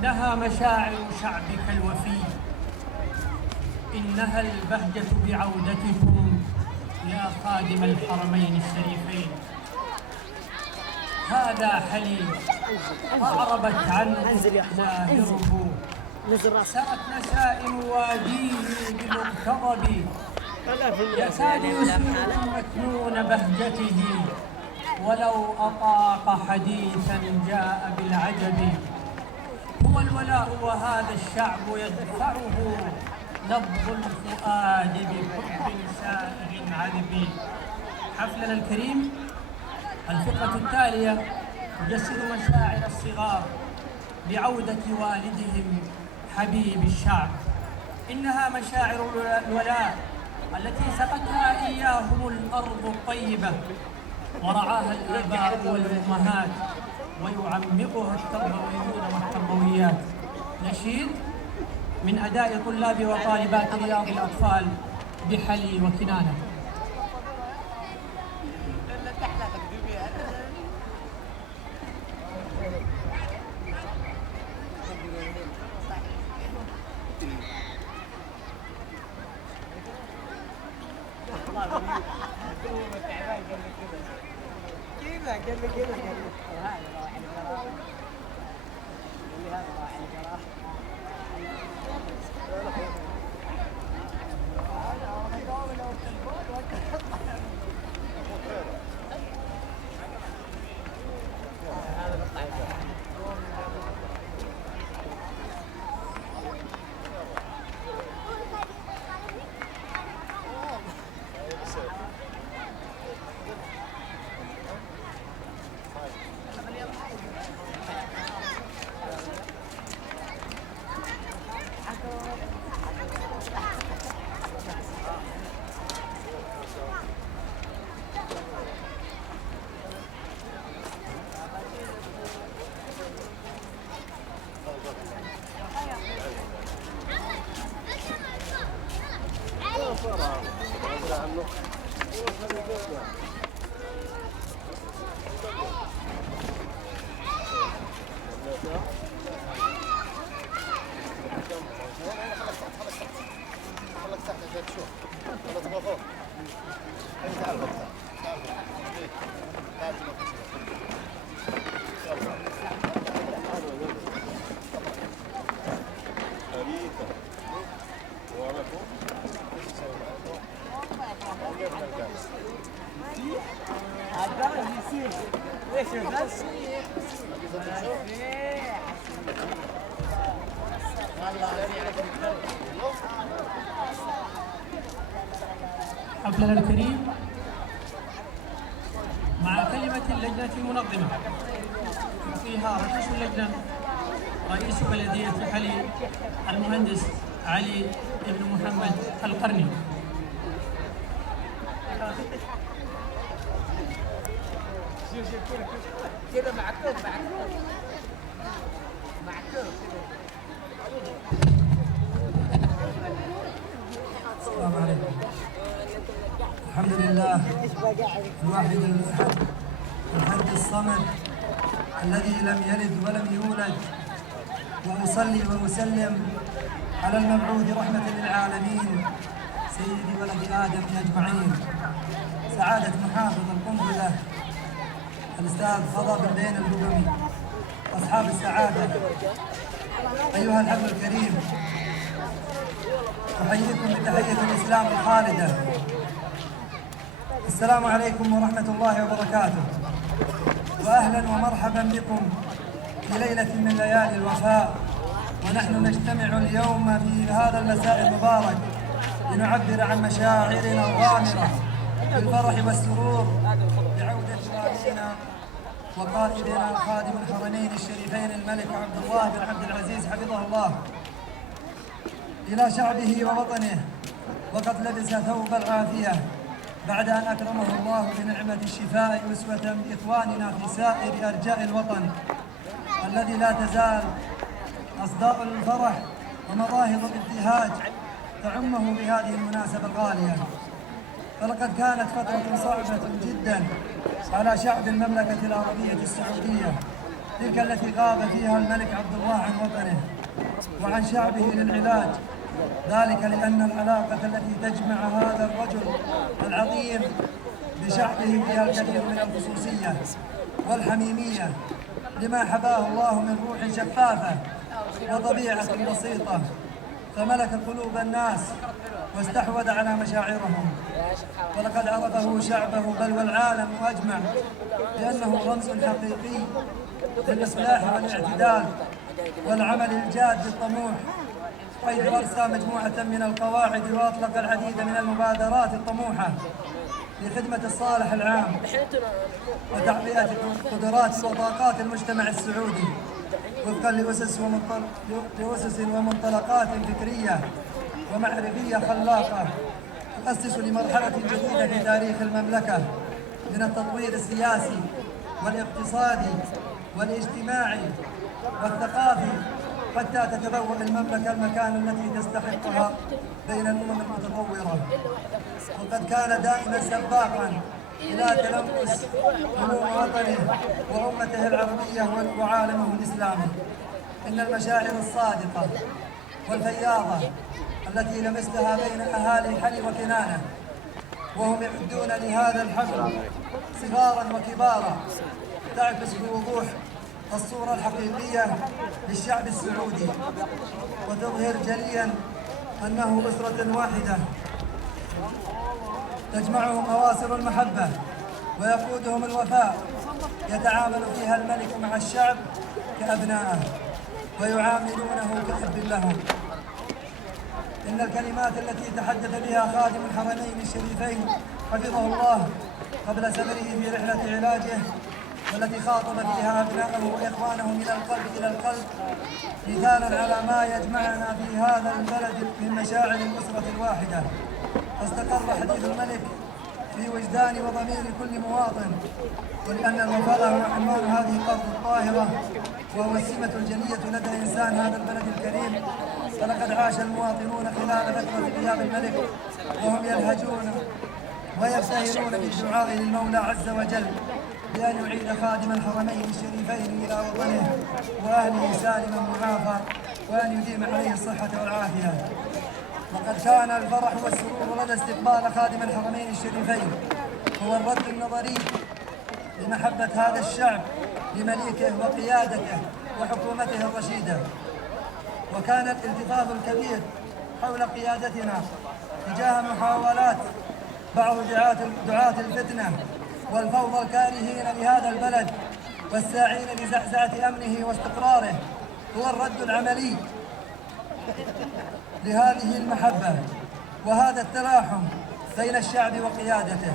إنها مشاعر شعبك الوفي، إنها البهجة بعودتكم يا خادم الحرمين الشريفين. هذا حليب أعربت عنه ظاهره، سرت نسائم واديه بمقتضب، يكاد يسمع مكنون بهجته، ولو أطاق حديثا جاء بالعجب. هو الولاء وهذا الشعب يدفعه نبض الفؤاد بحب سائغ عذب. حفلنا الكريم الفقرة التالية تجسد مشاعر الصغار بعودة والدهم حبيب الشعب. إنها مشاعر الولاء التي سقتها إياهم الأرض الطيبة ورعاها الآباء والأمهات ويعمقها التربويون والتربويات. نشيد من أداء طلاب وطالبات رياض الأطفال بحلي وكنانة. حفلنا الكريم مع كلمة اللجنة المنظمة فيها رئيس اللجنة رئيس بلدية حلي المهندس علي بن محمد القرني. كده معك السلام عليكم. الحمد لله الواحد الأحد الفرد الصمد الذي لم يلد ولم يولد، وأصلي وأسلم على المبعوث رحمة للعالمين سيد ولد آدم أجمعين، سعادة محافظ القنبلة الأستاذ فضل بن بين القبمي، أصحاب السعادة، أيها الحفل الكريم، أحييكم بتحية الإسلام الخالدة. السلام عليكم ورحمة الله وبركاته، وأهلا ومرحبا بكم في ليلة من ليالي الوفاء، ونحن نجتمع اليوم في هذا المساء المبارك لنعبر عن مشاعرنا الغامرة بالفرح والسرور بعودة والدنا وقائدنا خادم الحرمين الشريفين الملك عبد الله بن عبد العزيز حفظه الله إلى شعبه ووطنه، وقد لبس ثوب العافية بعد أن أكرمه الله بنعمة الشفاء أسوة بإخواننا في سائر أرجاء الوطن الذي لا تزال أصداء الفرح ومظاهر الابتهاج تعمه بهذه المناسبة الغالية. فلقد كانت فترة صعبة جدا على شعب المملكة العربية السعودية تلك التي غاب فيها الملك عبد الله عن وطنه وعن شعبه للعلاج، ذلك لأن العلاقة التي تجمع هذا الرجل العظيم بشعبه فيها الكثير من الخصوصية والحميمية لما حباه الله من روح شفافة وطبيعة بسيطة، فملك قلوب الناس واستحوذ على مشاعرهم، ولقد عرفه شعبه بل والعالم أجمع لأنه رمز حقيقي للإصلاح والاعتدال والعمل الجاد الطموح، حيث أرسى مجموعة من القواعد وأطلق العديد من المبادرات الطموحة لخدمة الصالح العام وتعبئة قدرات وطاقات المجتمع السعودي وفقا لأسس ومنطلقات فكرية ومعرفية خلاقة تؤسس لمرحلة جديدة في تاريخ المملكة من التطوير السياسي والاقتصادي والاجتماعي والثقافي حتى تتبوأ المملكة المكان التي تستحقها بين الأمم المتطورة. وقد كان دائما سباقا إلى تلمس هموم وطنه وأمته العربية وعالمه الإسلامي. إن المشاعر الصادقة والفياضة التي لمستها بين أهالي حلب وكنانة وهم يعدون لهذا الحفل صغارا وكبارا تعكس بوضوح الصورة الحقيقية للشعب السعودي وتظهر جليا أنه أسرة واحدة تجمعهم أواصر المحبة ويقودهم الوفاء، يتعامل فيها الملك مع الشعب كأبنائه ويعاملونه كأب لهم. إن الكلمات التي تحدث بها خادم الحرمين الشريفين حفظه الله قبل سفره في رحلة علاجه، والتي خاطب فيها أبنائه وإخوانه من القلب إلى القلب، مثالا على ما يجمعنا في هذا البلد من مشاعر الأسرة الواحدة، فاستقر حديث الملك في وجدان وضمير كل مواطن، ولأن الوفاء هو عنوان هذه الأرض الطاهرة وهو السمة الجلية لدى إنسان هذا البلد الكريم، فلقد عاش المواطنون خلال فترة غياب الملك وهم يلهجون ويبتهلون بالدعاء للمولى عز وجل بأن يعيد خادم الحرمين الشريفين إلى وطنه وأهله سالما معافى، وأن يديم عليه الصحة والعافية. وقد كان الفرح والسرور لدى استقبال خادم الحرمين الشريفين هو الرد النظري لمحبة هذا الشعب لمليكه وقيادته وحكومته الرشيدة. وكان الالتفاف الكبير حول قيادتنا تجاه محاولات بعض دعاة الفتنة والفوضى الكارهين لهذا البلد والساعين لزعزعة أمنه واستقراره هو الرد العملي لهذه المحبة وهذا التلاحم بين الشعب وقيادته،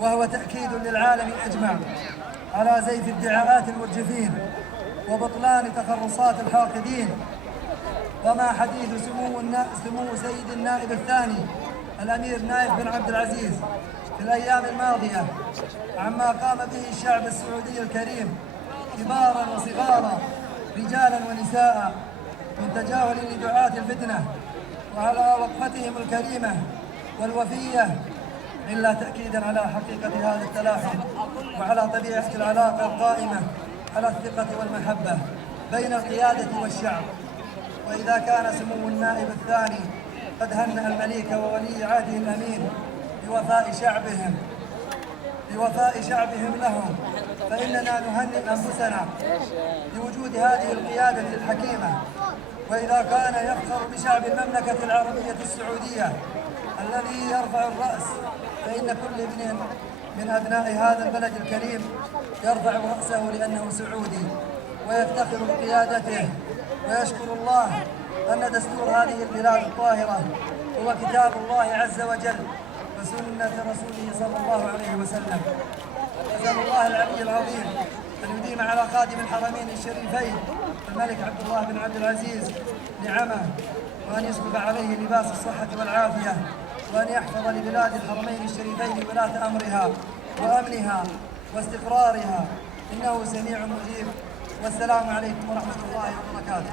وهو تأكيد للعالم أجمع على زيف ادعاءات المرجفين وبطلان تخرصات الحاقدين. وما حديث سمو سيد النائب الثاني الأمير نايف بن عبد العزيز في الأيام الماضية عما قام به الشعب السعودي الكريم كبارا وصغارا رجالا ونساء من تجاهل لدعاة الفتنة، وعلى وقفتهم الكريمة والوفية إلا تأكيدا على حقيقة هذا التلاحم وعلى طبيعة العلاقة القائمة على الثقة والمحبة بين القيادة والشعب. وإذا كان سمو النائب الثاني قد هنأ الملك وولي عهده الأمين بوفاء شعبهم لهم، فإننا نهنئ أنفسنا بوجود هذه القيادة الحكيمة. وإذا كان يفخر بشعب المملكة العربية السعودية الذي يرفع الرأس، فإن كل ابن من أبناء هذا البلد الكريم يرفع رأسه لأنه سعودي ويفتخر بقيادته، ويشكر الله أن دستور هذه البلاد الطاهرة هو كتاب الله عز وجل وسنة رسوله صلى الله عليه وسلم. أسأل الله العلي العظيم أن يديم على خادم الحرمين الشريفين الملك عبد الله بن عبد العزيز نعمه، وأن يسبغ عليه لباس الصحة والعافية، وأن يحفظ لبلاد الحرمين الشريفين ولاة أمرها وأمنها واستقرارها، إنه سميع مجيب. والسلام عليكم ورحمة الله وبركاته.